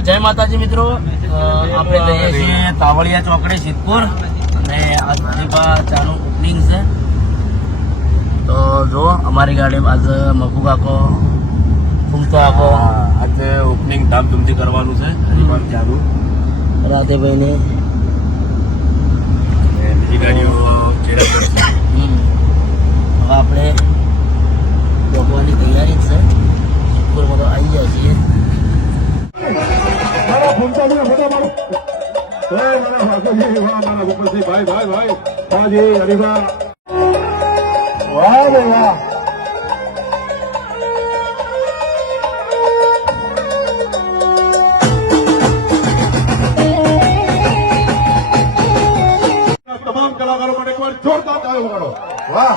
જય માતાજી મિત્રો, આપણે જઈએ છીએ તાવળિયા ચોકડી સિદ્ધપુર અને આ ગરીબા ચાનું ઓપનિંગ છે. તો જો અમારી ગાડીમાં આજે મફુ કાકો ફૂમતો આખો આજે ઓપનિંગ ધામધૂમથી કરવાનું છે ગરીબા ચાનું. રાધેભાઈને બીજી ગાડીઓ હવે આપણે ભોગવાની તૈયારી જ છે. સિદ્ધપુરમાં તો આવી ગયા છીએ. તમામ કલાકારો માટે એકવાર જોરદાર તાળીઓ વગાડો. વાહ,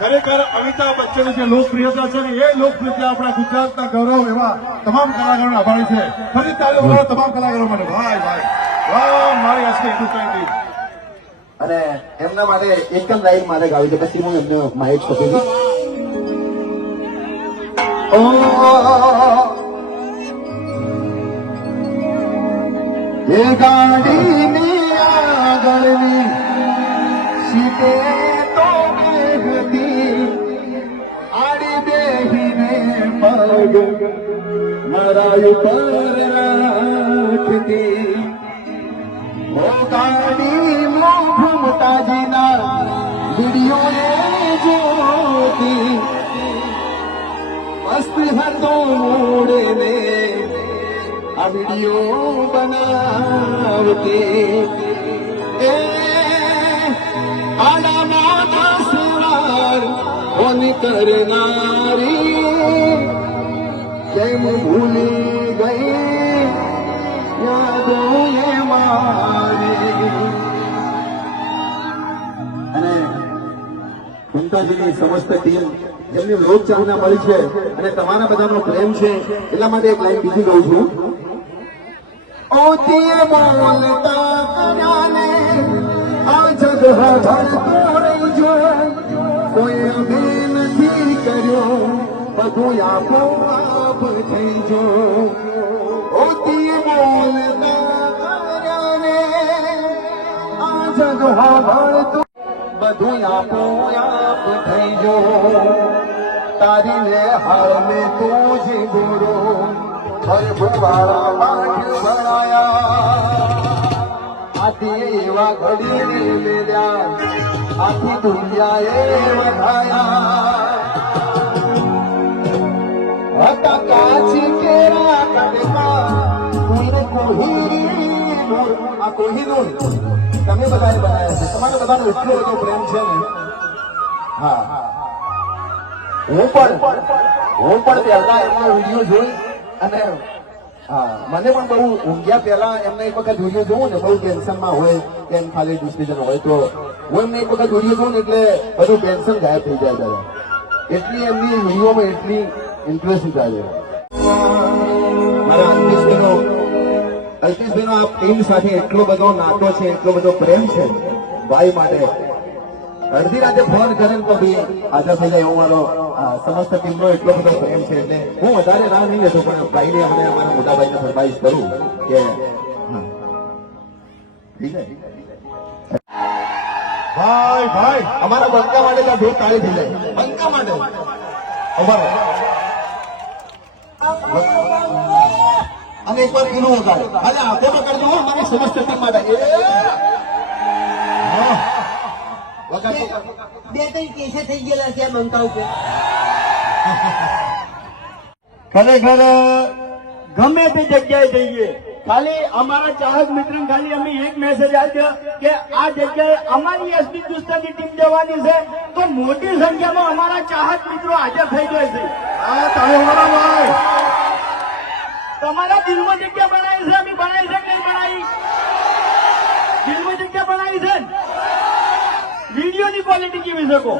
ખરેખર અમિતાભ બચ્ચનની જે લોકપ્રિયતા છે ને એ લોકપ્રિયતા આપણા ગુજરાતના ગૌરવ એવા તમામ કલાકારોને આભારી છે. ફરી તાળીઓ વગાડો તમામ કલાકારો માટે. ભાઈ ભાઈ વાહ, મારી અસલી હિન્દુસ્તાની ટીમ. અને એમના માટે એક જ લાઈન મારે ગાવી છે, પછી હું એમને માઇક સોંપી દઉં. એ ગાડીની આગળની સીટે તો બેહતી આડી બેહીને પગ મારા ઉપર રાખતી. ઓ ગાડી ઘૂમતાજીના વિડીયોને જોતી મસ્ત હતો મોડે ને આ વિડીયો બનાવતી. એ આડા માથા સવાર કોણ કરનારી કેમ ભૂલી ગઈ યાદો એ મારી. અને કુંતાજીની સમસ્ત ટીમ જેમની લોકચાહના મળી છે અને તમારા બધાનો પ્રેમ છે એટલા માટે એક લાઈન બીજી ગઉં છું. ઓતીએ બોલતા કયાને આ જગ હજાર જો કોઈ અમે નથી કર્યો બધું આપો આપ થઈ જો. ઓતીએ બોલતા કયાને આ જગ હજાર બધું આપો આપ થઈ જો. તારીને હાલને તું જ ગોરો હરે ભૂવાળા પાઠ ભણાયા. આથી એવા ઘડી મેળ્યા આથી દુનિયાએ વધાયા. હતા કાચી કેરા કટકા તુને કોહિનૂર. આ કોહિનૂર તમે બધાએ બનાવ્યા છે. તમારે બધાનો એટલો બધો પ્રેમ છે ને. હા, હું પણ પહેલા એમનો વિડીયો જોઈ અને હા મને પણ બહુ ઊંઘ્યા પહેલા એમને એક વખત વિડીયો જોઉં ને બહુ ટેન્શનમાં હોય કેમ ખાલી ડિસ્કશન હોય તો હું એમને એક વખત વિડીયો જોઉં ને એટલે બધું ટેન્શન ગાયબ થઈ જાય દાદા. એટલી એમની વિડીયોમાં એટલી ઇન્ટરેસ્ટ થાય. મારા અલ્પેશભાઈનો આ ટીમ સાથે એટલો બધો નાતો છે, એટલો બધો પ્રેમ છે ભાઈ માટે. અડધી રાતે ફોન કરે તો બી હાજર થઈ જાય એવો મારો સમસ્ત ટીમનો એટલો બધો પ્રેમ છે. એટલે હું વધારે રાહ નહીં લેતો પણ ભાઈને અમને અમારા મોટા ભાઈને ફરમાઈશ કરું કે ઠીક છે ભાઈ ભાઈ અમારા બંકા માટે તો બે તાળી થઈ જાય. બંકા માટે અને એકવાર એનું વગાડે અને હાથેમાં કરજો અમારી સમસ્ત ટીમ માટે. બે ત્રણ કેસે થઈ ગયેલા છે બંકા ઉપર. ખરેખર ગમે તે જગ્યાએ જઈએ ખાલી અમારા ચાહક મિત્ર ખાલી અમે એક મેસેજ આપ્યો કે આ જગ્યાએ અમારી એસપી હિન્દુસ્તાની ટીમ જવાની છે તો મોટી સંખ્યામાં અમારા ચાહક મિત્રો હાજર થઈ જાય છે. તમારા દિલમાં જગ્યા બનાવી છે, અમે બનાવી છે નહીં બનાવી? દિલમાં જગ્યા બનાવી છે. વિડીયોની ક્વોલિટી કેવી શકો?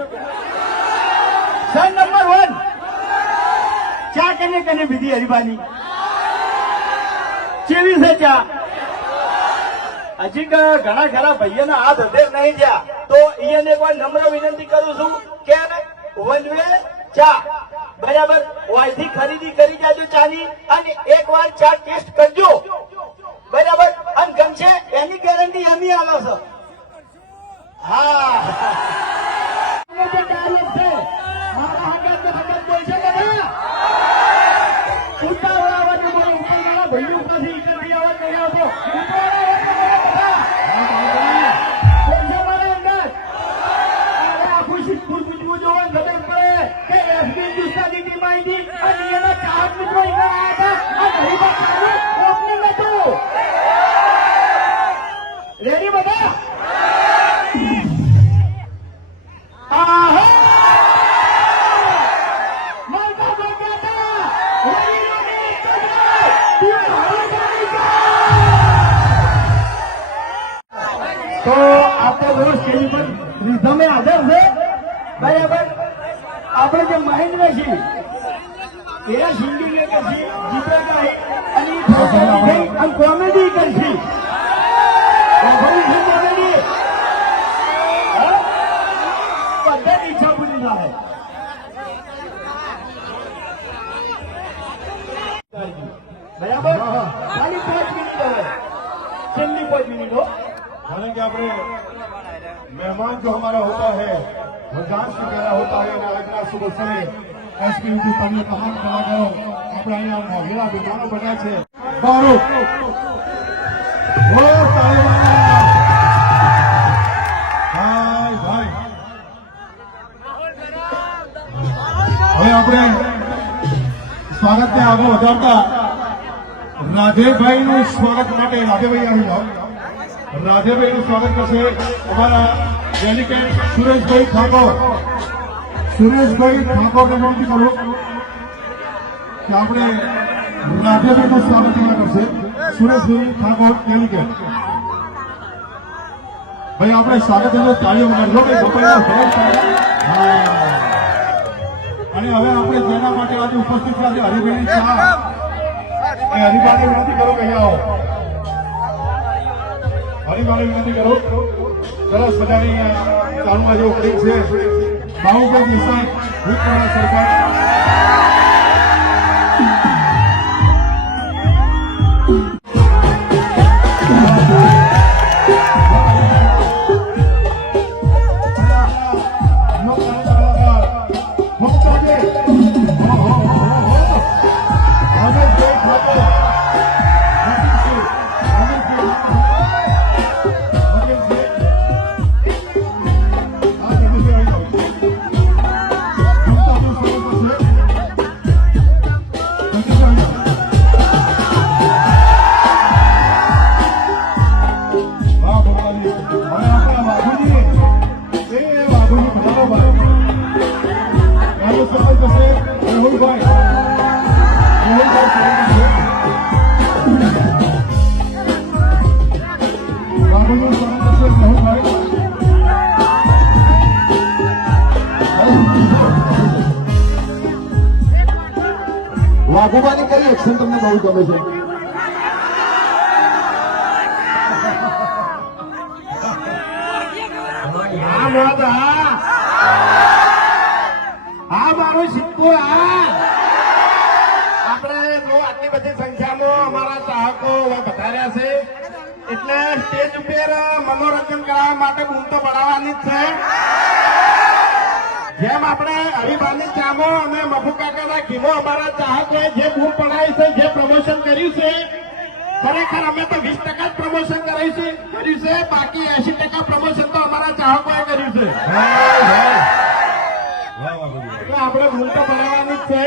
સર નંબર 1 ચા કને કને વિધિ હરિભાની કેવી છે ચા? હજી ઘણા ખરા ભાઈઓના હાથ હધેર નહીં ગયા તો એને કોઈ નમ્ર વિનંતી કરું છું કે વન વે ચા બરાબર વાયથી ખરીદી કરી જાજો ચાની અને એક વાર તો આપણે રોજ સ્ટેજ પર રીધમે હાજર છે બરાબર. આપણે જે મહેન્દ્રસિંહ એ સિંગિંગ કરશે, ગીતો ગાય અને કોમેડી કરશે. કોમેડી બધાની ઈચ્છા પૂરી થાય. बराबर खाली 5 मिनट है, छेल्ली 5 मिनट हो. माने कि अपने मेहमान जो हमारा होता है भगवान से मेरा होता है અને આજના શુભ સમયે એસપીયુટી તમને તમામ કલાકારો આપણે અહીંયા મોઘેરા વિમાનો બન્યા છે. બારોક ઓ તાળીઓના ભાઈ ભાઈ હવે આપણે સ્વાગતને આગળ વધારતા રાધેભાઈનું સ્વાગત માટે રાધેભાઈ આવી જાઓ. રાધેભાઈનું સ્વાગત કરશે અમારા ડેલિકેટ સુરેશભાઈ ઠાકોર. સુરેશભાઈ ઠાકોરને વિનંતી કરું કે આપણે રાધેભાઈનું સ્વાગત એમાં કરશે. સુરેશભાઈ ઠાકોર ડેલિકેટ ભાઈ આપણે સ્વાગત એનો તાળીઓ મારજો કે ગોપાલનો ભેટ હા. અને હવે આપણે જેના માટે આજે ઉપસ્થિત થયા છે હરિભાઈની ચા એ હરિભાઈને વિનંતી કરો કે અહીંયા આવો. હરિભાઈને વિનંતી કરો સરસ મજાની ચાલુમાં જે ઓપનિંગ છે બાહુભાઈ દેસાઈ ભૂતપૂર્વ સરકાર વાઘોબાની કઈ એક્શન તમને બહુ ગમે છે? હા મોત હા હા મારું સિદ્ધપુર હા. આપણે આટલી બધી સંખ્યામાં અમારા ચાહકો વધાર્યા છે એટલે સ્ટેજ ઉપર મનોરંજન કરવા માટે બૂમ તો પડાવવાની જ છે. જેમ આપણે હરિભાઈની ચામો અને મફુ કાકાના ઘીમો અમારા ચાહકોએ જે બૂમ પડાવી છે, જે પ્રમોશન કર્યું છે, ખરેખર અમે તો 20% જ પ્રમોશન કર્યું છે. બાકી 80% પ્રમોશન તો અમારા ચાહકોએ કર્યું છે. એટલે આપણે બૂમ તો પડાવવાની જ છે.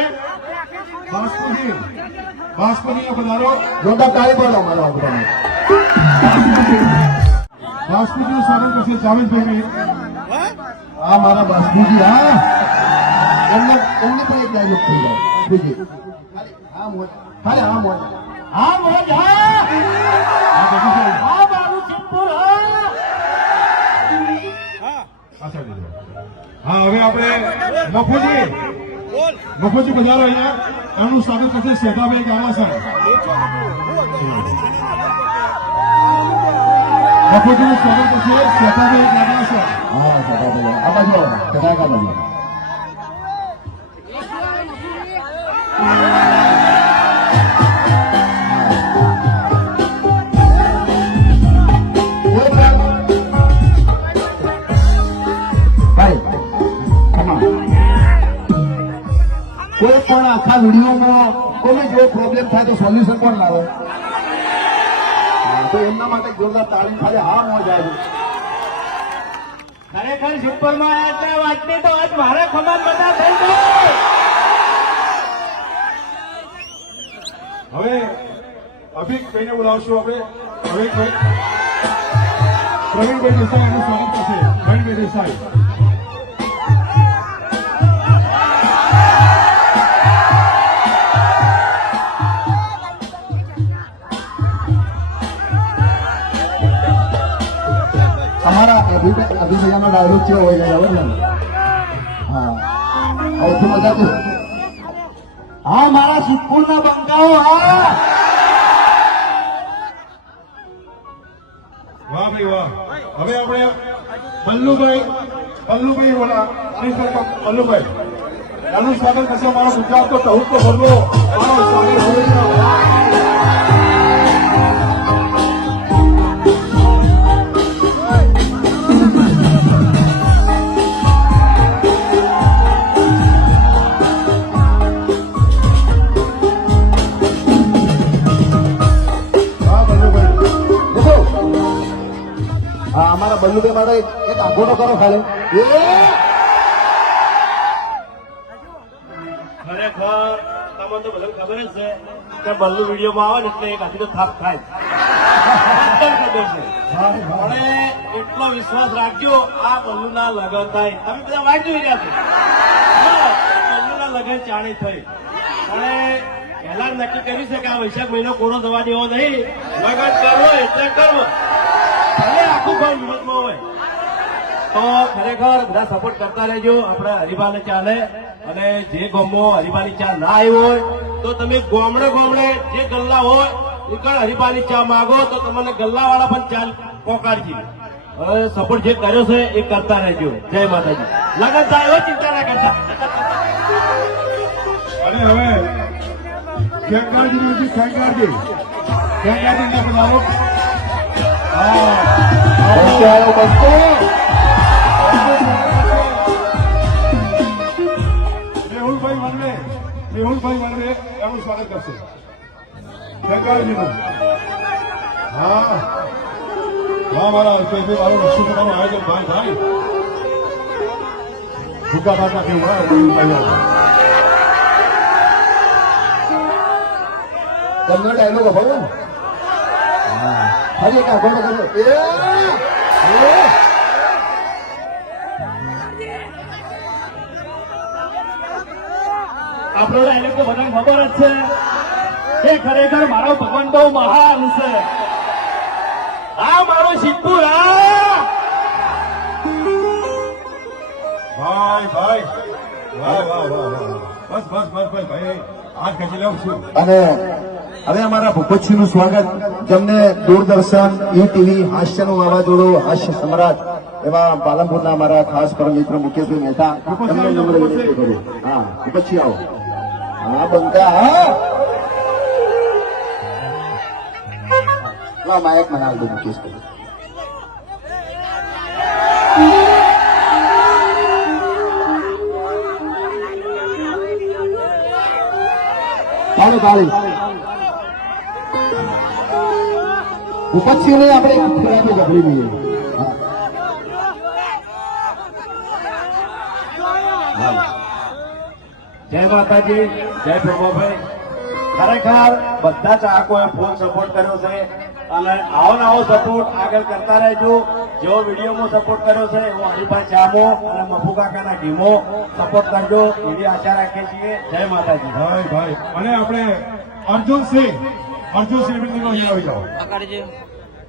બાસ્પતિનો પધારો. જોરદાર તાળી પાડો અમારા વાઘોબાને. બાસ્પતિનું સ્વાગત કરશે જાવેદભાઈ. આ મારા બાસ્કુજી હા એમને પણ એક ડાયલોગ થઈ જાય બીજી હા મોજ ખાલી હા મોજ હા મોજ હા મારું સિદ્ધપુર હા હવે આપણે મફુજી પધારો અહીંયા. એમનું સ્વાગત કરશે શેઠાભાઈ ગામાસણ. મફુજીનું સ્વાગત કરશે શેઠાભાઈ ગામાસણ. હા સદાભાઈ આ બાજુ કદાકા બાજુ કોઈ પણ આખા વિડીયોમાં કોઈ જો પ્રોબ્લેમ થાય તો સોલ્યુશન પણ લાવે તો એમના માટે જોરદાર તાલીમ ખાલી હા મોજ આવે. ખરેખર સુપરમાં આવ્યા વાતની તો આજ મારા ખબર બધા થઈ ગઈ. હવે અભિકભાઈને બોલાવશું આપણે. અભિકભાઈ પ્રવીણભાઈ દેસાઈ એમનું સ્વાગત કરશે. પ્રવીણભાઈ દેસાઈ દાદી ભૈયાનો ડાયલોગ કેવો હોય ગયા ખબર ને હા સૌથી મજા તો હા મારા સિદ્ધપુરના બંકાઓ હા વાહ ભાઈ વાહ હવે આપણે બલ્લુભાઈ વાળા બલ્લુભાઈ એનું સ્વાગત કરશે મારો ગુજરાત તો ટહુક તો ભરવો મારો સ્વાગત અમારા બલ્લુભાઈ માટે એક આંખોનો કરો ખાલી ખરેખર તમને તો બધાને ખબર જ છે કે બલ્લુ વિડીયોમાં આવે ને એટલે એક હાથી તો થાપ થાય બધાને ખબર છે પણ એટલો વિશ્વાસ રાખજો આ બલ્લુના લગન થાય તમે બધા વાત જોઈ રહ્યા છો બલ્લુના લગન ચાણી થઈ અને પહેલા નક્કી કર્યું છે કે આ વૈશાખ મહિનો કોરો થવા દેવો નહીં લગન કરવો એટલે કરવો ભલે આખું ઘર વિરોધમાં હોય તો ખરેખર બધા સપોર્ટ કરતા રહેજો આપણે હરિભાને ચાલે અને જે ગામમાં હરિભાની ચા ના આવી હોય તો તમે ગામડે જે ગલ્લા હોય એ કણ હરિભાની ચા માગો તો તમને ગલ્લાવાળા પણ ચા પોકાડજી હવે સપોર્ટ જે કર્યો છે એ કરતા રહેજો જય માતાજી લગન થાય હોય ચિંતા ના કરતા અને હવે ખેંગારજી ખેંગારજી ને બનાવો મેહુલભાઈ વનરે એનું સ્વાગત કરશે ખેંગારજીનું હા મારા મારું રક્ષણ કરવાનું આયોજન થાય ભૂકા ભાતા કેવું હોય તમને ડાયલોગ ખબર ને હજી એક આંખોનો કરો આપણો ડાયલોગ તો બધાને ખબર જ છે એ ખરેખર મારો ભગવાન બહુ મહાન છે આ મારો સિદ્ધપુર ભાઈ વાહ બસ ભાઈ હાથ ખેંચી લઉં છું અને હવે અમારા ભૂપતસિંહનું સ્વાગત જેમને દૂરદર્શન ટીવી હાસ્યનું વાવાઝોડું હાસ્ય સમ્રાટ એવા પાલનપુરના અમારા ખાસ પરમ મિત્ર મુકેશભાઈ મહેતા એમને નમ્ર વિનંતી કરું હા ભૂપતસિંહ આવો હા બંકા હા માયક મનાલ દો મુકેશભાઈ તાળી ઉપસ્થિતને આપણે ફરિયાદ જકડી દઈએ જય માતાજી જય પ્રભુભાઈ ખરેખર બધા ચાહકોએ ફૂલ સપોર્ટ કર્યો છે અને આવો સપોર્ટ આગળ કરતા રહેજો જેવો વિડીયોમાં સપોર્ટ કર્યો છે એવો હરિભાઈ ચામો અને મફુ કાકાના ઘીમો સપોર્ટ કરજો એવી આશા રાખીએ છીએ જય માતાજી ભાઈ અને આપણે અર્જુનસિંહ મિત્રનો અહીંયા આવી જાઓ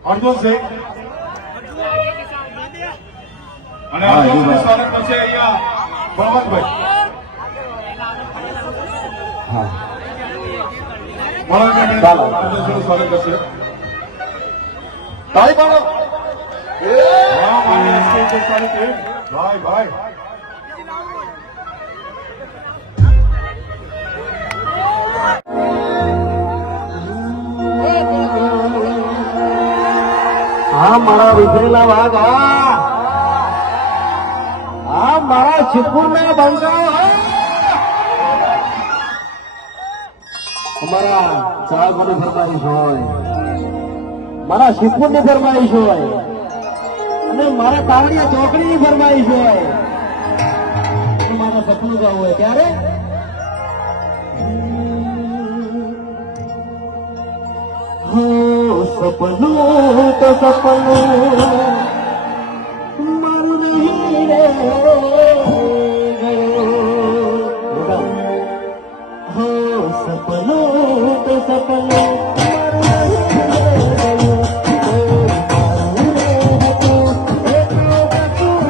અર્જુનસિંહ અને અર્જુનસિંહ સ્વાગત કરશે અહીંયા બળવંતભાઈ હા અર્જુનસિંહનું સ્વાગત કરશે તાળી પાડો ભાઈ આ મારા વિખરેલા વાઘ આ મારા સિદ્ધપુરના બંકા અમારા ચાહકોની ફરમાઈશ હોય મારા સિદ્ધપુરની ફરમાઈશ હોય અને મારા તાવડિયા ચોકડીની ફરમાઈશ હોય અને મારા સપનું ગાવું હોય ત્યારે સપનું તો સપનું મારું નહીં રે સપનું તો સપનું મારું નહીં રે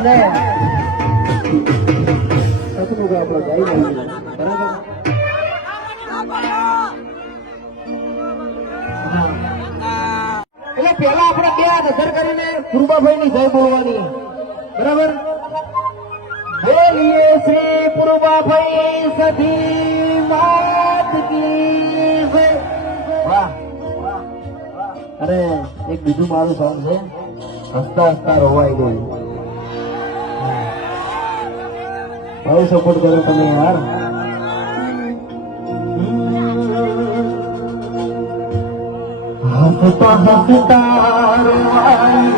અને સતનું આપણે ગાઈ લઈએ બરાબર. એટલે પેલા આપણે બે હાથ અધર કરીને પૂર્વાભાઈ ની જય બોલવાની બરાબર. બોલીએ શ્રી પૂર્વાભાઈ સતી માત કી જય. વાહ. અરે એક બીજું મારું સોંગ છે હસતા હસતા રોવાઈ ગયું. બહુ સપોર્ટ કરો તમે યાર. હસતા હસતા રોવાઈ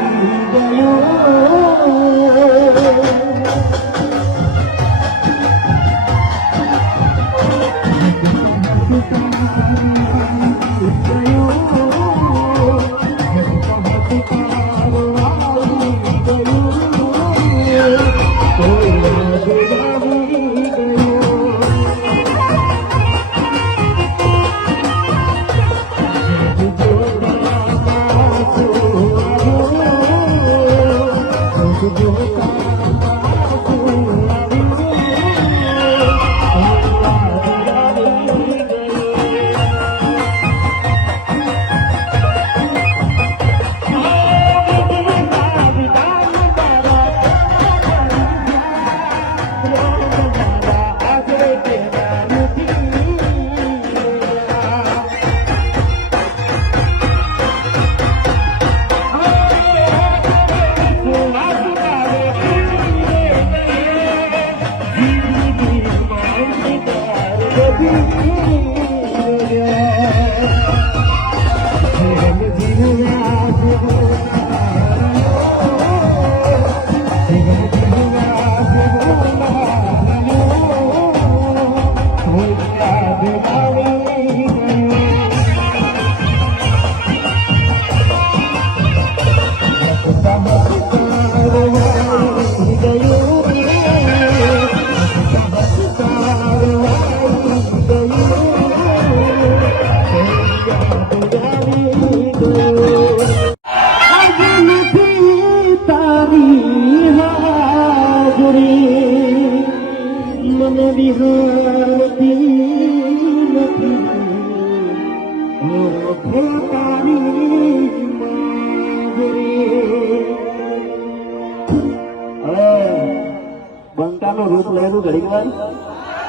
બંકાનું રૂપ લેલું ઘડીક વાર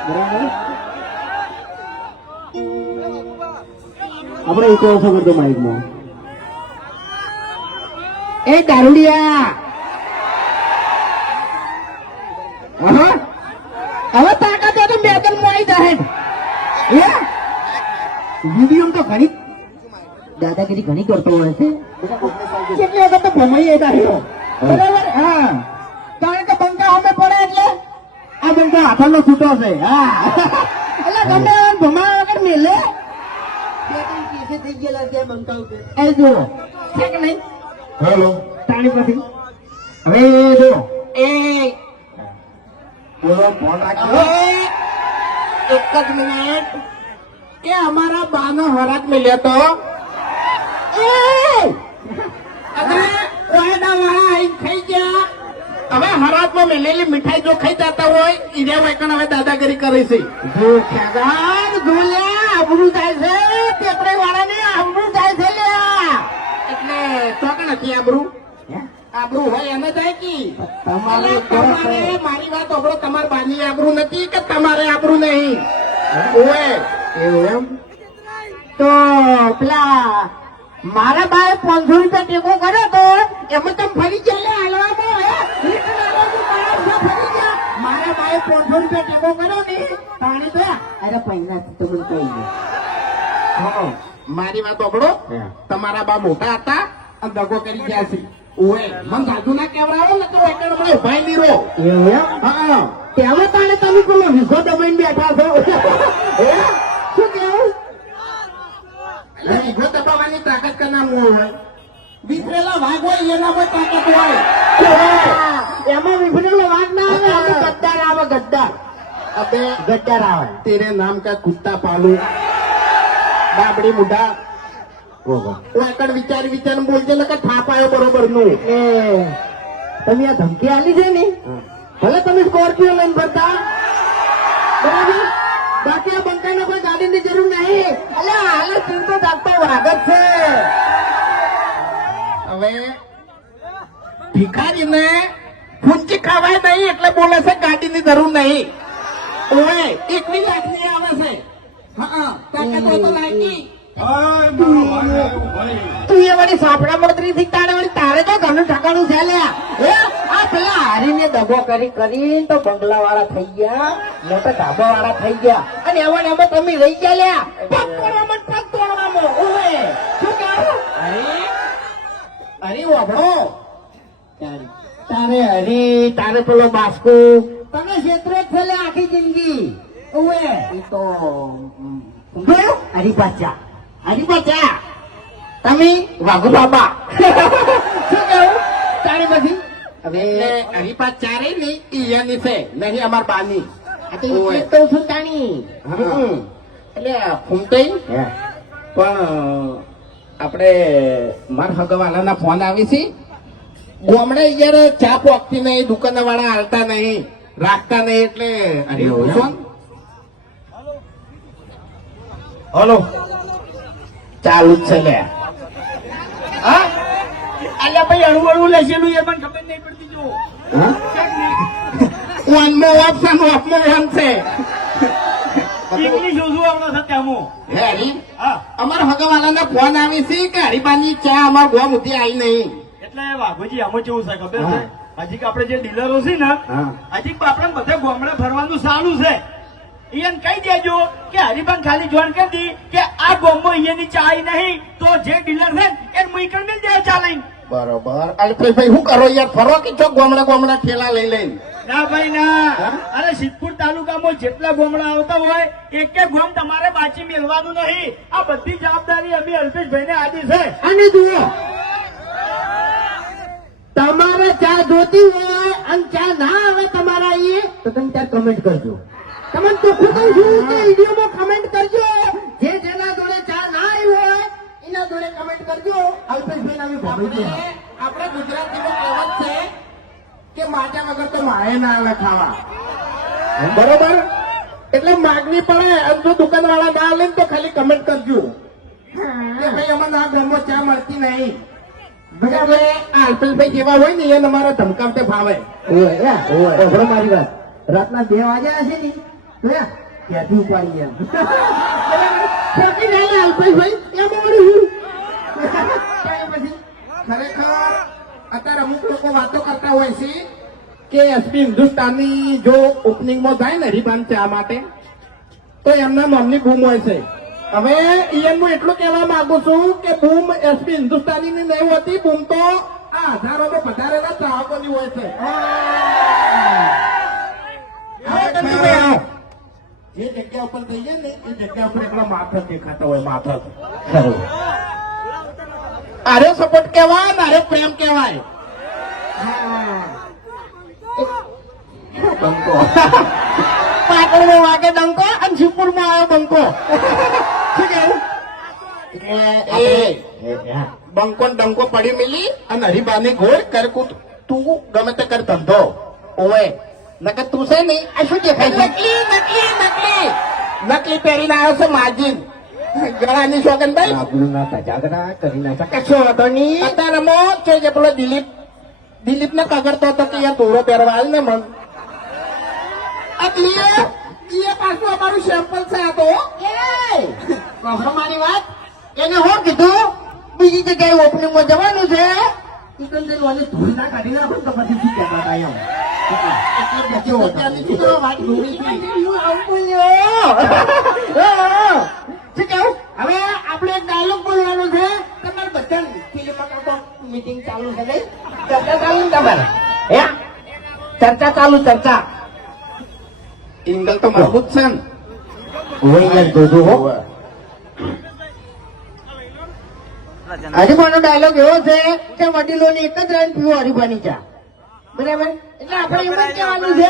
બરાબર. આપણે એક ઓછો કરતો માઇકમાં એ દારૂડિયા હવે તાકાત હોય તો મેદાન માં આવી જાય. વિડીયો તો ઘણી દાદાગીરી ઘણી કરતો હોય છે. કેટલી વખત તો ભમાઈ આવ્યો બરાબર. હા કારણ કે બંકા અમે પડે એટલે આ બંકા હાથનો છૂટો છે. હા એટલે ગમે ભમા વગર મેલે કેસે થઈ ગયેલા છે બંકા ઉપર. એ જુઓ છે કે નહીં. હેલો તાળી પછી હવે જો એ બોલો ફોન રાખજો. એક જ મિનિટ એ અમારા બાનો હરાક મળ્યો તો હવે હરાતમાં મેલેલી મીઠાઈ જો ખાઈ જતા હોય ઈજા વેકણ હવે દાદાગીરી કરે છે. આબરૂ જાય છે પેપરે વાળાને આબરૂ જાય છે લ્યા. એટલે ચોક નથી આબરૂ. આબરૂ હોય એને જાય કે તમારે મારી વાત સાંભળો. તમારી બાની આબરૂ નથી કે તમારે આબરૂ નહીં ઓએ એવું એમ તો પેલા મારા બાએ 500 રૂપિયા ટેકો કર્યો તો એમાં તમે ફરી ગયા હાલવામાં ફરી ગયા. મારા બાએ 500 રૂપિયા ટેકો કર્યો ને તાણે તો અરે પૈસા તો મને કહી ગયો. મારી વાત સાંભળો. તમારા બા મોટા હતા અને દગો કરી ગયા છે. ઓએ મને સાધુ ના કેવડાવો ને તો એકણ મને ઉભાઈ લીરો એવું એમ. હા તેમાં તાણે તમે પેલો વિસો દબાઈને બેઠા છો. શું કેવું વિસો દબાવવાની તાકાત કરના હોય. વિફરેલા વાઘ હોય એનામાં તાકાત હોય. એમાં વિફરેલો વાઘ ના આવે. અમે ગદ્દાર આવે ગદ્દાર. અબે ગદ્દાર આવે. તેરે નામ કા કુત્તા પાલુ બાબડી મુઢા. એકડ વિચારી બોલજે ને થાપાયો બરોબર નું. તમે આ ધમકી આલી છે ને ભલે તમે સ્કોર્પિયો લઈને ફરતા બરાબર, બાકી આ બંકાઈને કોઈ ગાડીની જરૂર નહીં. અલ્યા હાલે ચીરતો જાગતો વાઘ જ છે. હવે ભિખારીને ફૂંચી ખાવાય નહીં એટલે બોલે છે ગાડીની જરૂર નહીં. ઓએ 1 લાખની આવે છે. હા તાકાત હોય તો લાગી. તું એ વળી સાપડા મોતરી થી તારે વળી તારે તો ઘરનું ઠકાણું છે લ્યા. હે આ પેલા હારીને દગો કરી તો બંગલા વાળા થઈ ગયા, મોટા ધાબા વાળા થઈ ગયા, અને એમાં ને એમાં તમે રહી ગયા લ્યા. પગ તોડવામાં ઓએ શું કહેવું? અરે વાપડો તારે હરી તારે પેલો બાસ્કુ તમે ક્ષેત્રો જ છે લે આખી જિંદગી. ઓએ એ તો જોયું હરીપાચા તમે વાઘુ બાબા શું કહ્યું તારે પછી હવે હરીપાચા રે ને ઈયાની છે નહીં અમાર બાની. તો છું તાણી એટલે ફૂમતઈ પણ આપણે માર હગવાલાના ફોન આવી છે. ગોમડે યાર ચા પોકતી નહીં, દુકાન વાળા હાલતા નહીં, રાખતા નહીં, એટલે અરે ફોન હલો ચાલુ જ છે લે. હા અલ્યા ભાઈ અણું લેશેલું એ પણ ખબર નહીં પડતી. જો વનમાં ઓપ્શન ઓફમાં વન છે. ઇંગ્લિશ ઓછું આવડે છે ત્યાં હે હરી હા અમારા હગવાલાના ફોન આવી છે કે હરીબાની ચા અમાર ગોમ ઉધી આવી નહીં. એટલે વાઘોજી આમાં કેવું છે ખબર છે, હજી કે આપણે જે ડીલરો છે ને હજી આપણે બધા ગામડે ફરવાનું સારું છે. એને કહી દેજો કે હરિભાન ખાલી જોન કરી દી કે આ ગામમાં અહીંયાની ચા નહીં તો જે ડીલર છે એને મુઈકણ મિલ જાય ચા લઈને. બરોબર. અરે ભાઈ શું કરો યાર, ફરો કે છો ગામડા ઠેલા લઈ લઈને? ના ભાઈ ના, અરે સિદ્ધપુર તાલુકામાં જેટલા ગામડા આવતા હોય એક ગામ તમારે બાચી મેળવાનું નહીં. આ બધી જવાબદારી અમે અલ્પેશભાઈ ને આદી છે. અને જુઓ તમારે ચા જોતી હોય અને ચા ના આવે તમારા અહીંયા તો તમે ત્યાં કમેન્ટ કરજો. તમને ચોખ્ખું કહું છું કે વિડીયોમાં કમેન્ટ કરજો. જે જેના જોડે ચા ના આવી હોય એના જોડે કમેન્ટ કરજો. અલ્પેશભાઈ નામે ભોગવજો. આપણે ગુજરાતીમાં કહેવત છે કે માજા વગર તો માએ ના આવે ખાવા. બરોબર, એટલે માગણી પડે. અને જો દુકાન વાળા ના લે તો ખાલી કમેન્ટ કરજો કે ભાઈ અમારે આ ગામમાં ચા મળતી નહીં. બરાબર. આ અલ્પેશભાઈ જેવા હોય ને એને અમારા ધમકાવતે ફાવે. ઓય મારી વાત રાતના 2 વાગ્યા હશે ને ક્યાંથી ઉપાડી ગયા છોકી રહે અલ્પેશભાઈ એમાં વળી હું પછી ખરેખર અત્યારે અમુક લોકો વાતો કરતા હોય છે કે એસપી હિન્દુસ્તાની જો ઓપનિંગમાં જાય ને હરીબાન ચા માટે તો એમના નામની બૂમ હોય છે. હવે હું એટલું કહેવા માંગુ છું કે બૂમ એસપી હિન્દુસ્તાની ની નહીં હોતી, બૂમ તો આ હજારોમાં વધારેલા ચાહકોની હોય છે. જે જગ્યા ઉપર જઈએ ને એ જગ્યા ઉપર એકલા માથા દેખાતા હોય, માથા. આરે સપોર્ટ કહેવાય ને આરે પ્રેમ કહેવાય. બંકો પાટણમાં વાગે ડંકો અને શિવપુરમાં આવ્યો બંકો. શું કેવું? બંકો ને ડંકો પડી મિલી અને હરીબાની ઘોડ કર તું ગમે તે કર ધંધો. ઓવે નકર તું છે નહીં આ શું દેખાય? નકલી પહેરીને આવ્યો છે માજીન ગળાની સોગન ભાઈ. કશો હતો નહીં. અત્યારે મોત છે જે પેલો દિલીપ ને કગરતો હતો કે યાર દોરો પહેરવા આવ ને મન. એટલે પાછું અમારું સેમ્પલ છે. આ તો મારી વાત એને હું કીધું બીજી જગ્યાએ ઓપનિંગમાં જવાનું છે સિકંદર વાલે ધોઈ ના કાઢી નાખો તો પછી શું કહેતા હતા એમ. હવે આપણે એક ડાયલોગ બોલવાનો છે. તમારે બધા મીટિંગ ચાલુ છે નહીં? ચર્ચા ચાલુ ને તમારે? ચર્ચા ચાલુ. ઇંગલ તો મજબૂત છે ને. હરીફાનો ડાયલોગ એવો છે કે વડીલોની એક જ રાઈન પીવો હરીફાની ચા. બરાબર, એટલે આપણે એમ જ કહેવાનું છે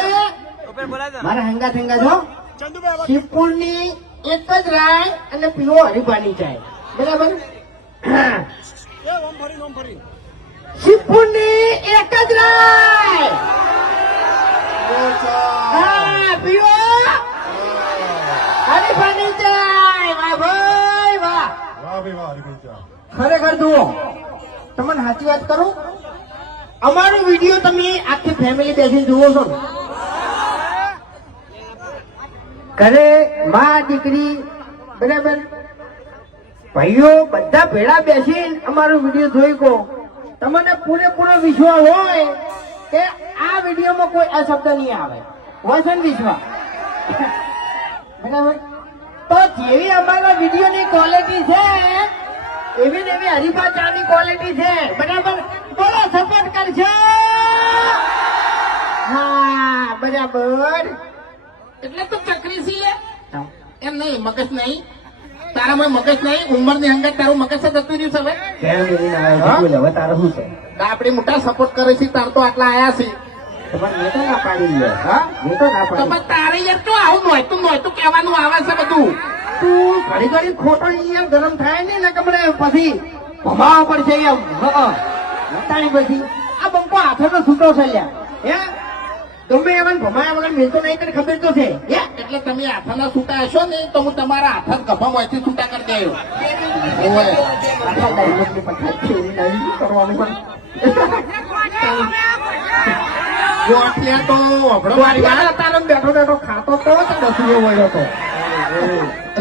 મારા હંગા છો શિવપુરની એક જ રાય અને પીવો હરીફાની ચા. બરાબર. સિદ્ધપુરની એક જ રાય. હા, પીવો. હરીફાની ચાય. વાહ ભાઈ વાહ. વાહ ભાઈ વાહ હરીભાઈ ચા. ખરેખર જુઓ, તમને સાચી વાત કરું, અમારો વિડીયો તમે આખી ફેમિલી બેસીને જુઓ છો ને, ઘરે માં દીકરી બરાબર ભાઈઓ બધા ભેળા બેસીને અમારો વિડીયો જોઈ કો, તમને પૂરેપૂરો વિશ્વાસ હોય કે આ વિડીયોમાં કોઈ અશબ્દ નહીં આવે, હોય છે ને વિશ્વાસ? બરાબર. તો જેવી અમારા વિડીયોની ક્વોલિટી છે એવી ને એવી હરીફા ચાની ક્વોલિટી છે. બરાબર. બોલો, સપોર્ટ કરજો. હા, બરાબર. એટલે તું ચક્રી છીએ એમ નહીં, મગજ નહીં તારામાં, મગજ નહીં, ઉંમરની અંગત તારું મગજ જ જતું રહ્યું છે હવે. કેમ મેળવીને આવ્યો? બોલ, હવે તારે શું છે? આપણે મોટા સપોર્ટ કરે છે તાર તો આટલા આયા છે. તમારે મેં તો ના પાડી દીધો. હા, મેં તો ના પાડી. તમે તારે યાર તો આવું નહોતું કહેવાનું આવે છે બધું. તું ઘડી ઘડી ખોટો યાર ગરમ થાય ને ને કમરે પછી ભમાવા પડશે એમ. તારી પછી આ બંકો હાથે તો છૂટો છે લ્યા. હે તમે એમાં ભમાયા વગર મિલતો નહીં, તને ખબર તો છે. એટલે તમે હાથના છૂટા હશો ને તો હું તમારા હાથ ગભામાંથી છૂટા કરી દેયો. આખા ડાયલોગની પછાત છે એવી નહીં કરવાનું પણ. ગોઠિયા તો હભળો મારી વાત. તારે બેઠો બેઠો ખાતો તો બસુઓ વળ્યો તો.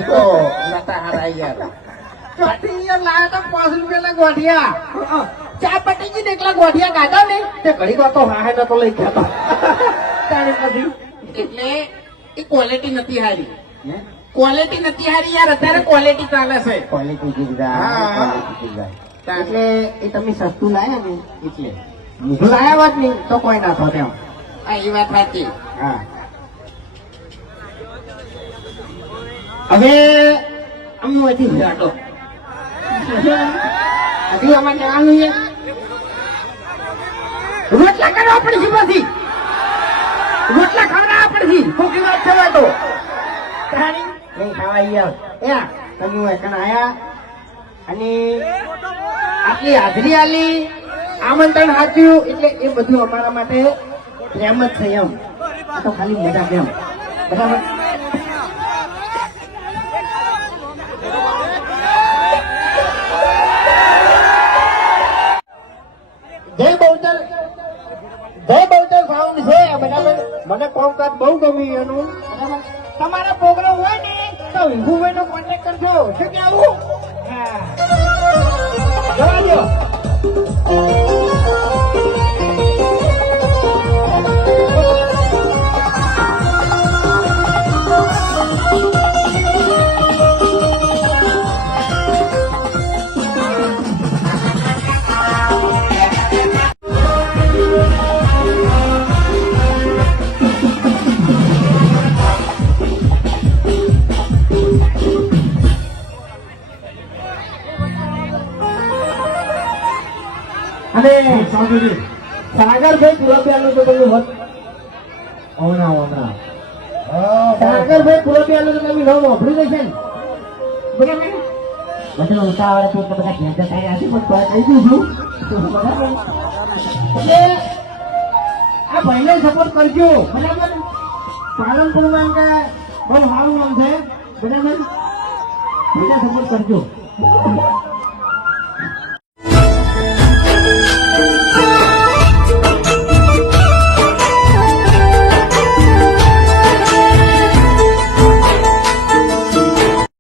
તો નતા હારા યાર. ચોથી યાર લાયા તો 5 રૂપિયાના ગોઠિયા. ચા પટીજી ને એકલા ગોઠિયા ગાધા ને તે ઘડી વાર તો હાહે નતો લઈ ગયા. તારે પછી એટલે એ ક્વોલિટી નથી હારી. ક્વોલિટી નથી હારી યાર, અત્યારે ક્વોલિટી ચાલે છે. ક્વોલિટી જીવતા હા. ક્વોલિટી જીવતા. એટલે એ તમે સસ્તું લાયા ને એટલે મોઢું લાયા હોત નહીં તો કોઈ ના થોત એમ. આ એ વાત સાચી. હા. હવે અમનું હજી હટો હજી અમારે જવાનું છે. રોટલા કરવા પડશે, પછી રોટલા ખવડાવવા પડશે. ખોખી વાત છે તો તારી નહીં ખાવા યાર. તમે એકણ આયા અને આટલી હાજરી આલી, આમંત્રણ આપ્યું, એટલે એ બધું અમારા માટે પ્રેમ જ છે એમ. આ તો ખાલી મજા કેમ. બરાબર. જય બહુચર સાઉન્ડ છે. બરાબર. મને કોમકાજ બહુ ગમ્યું એનું. બરાબર. તમારા પ્રોગ્રામ હોય ને તો વિભુભાઈ નો કોન્ટેક્ટ કરજો. શું કેવું? હા, જવા દો. અને સાગરભાઈ પુરપિયાનું તો તમે હોત હમણાં સાગરભાઈ પુરપિયાનું તો તમે નામ વાપરી દેશે ને. બરાબર. બધા ઉતાવળ છે એટલે બધા ઘેર જતા રહ્યા છે, પણ તો કહી દઉં છું. બરાબર. એટલે આ ભાઈને સપોર્ટ કરજો. બરાબર. પાલનપુરમાં કે બહુ સારું નામ છે. બરાબર. ભાઈને સપોર્ટ કરજો.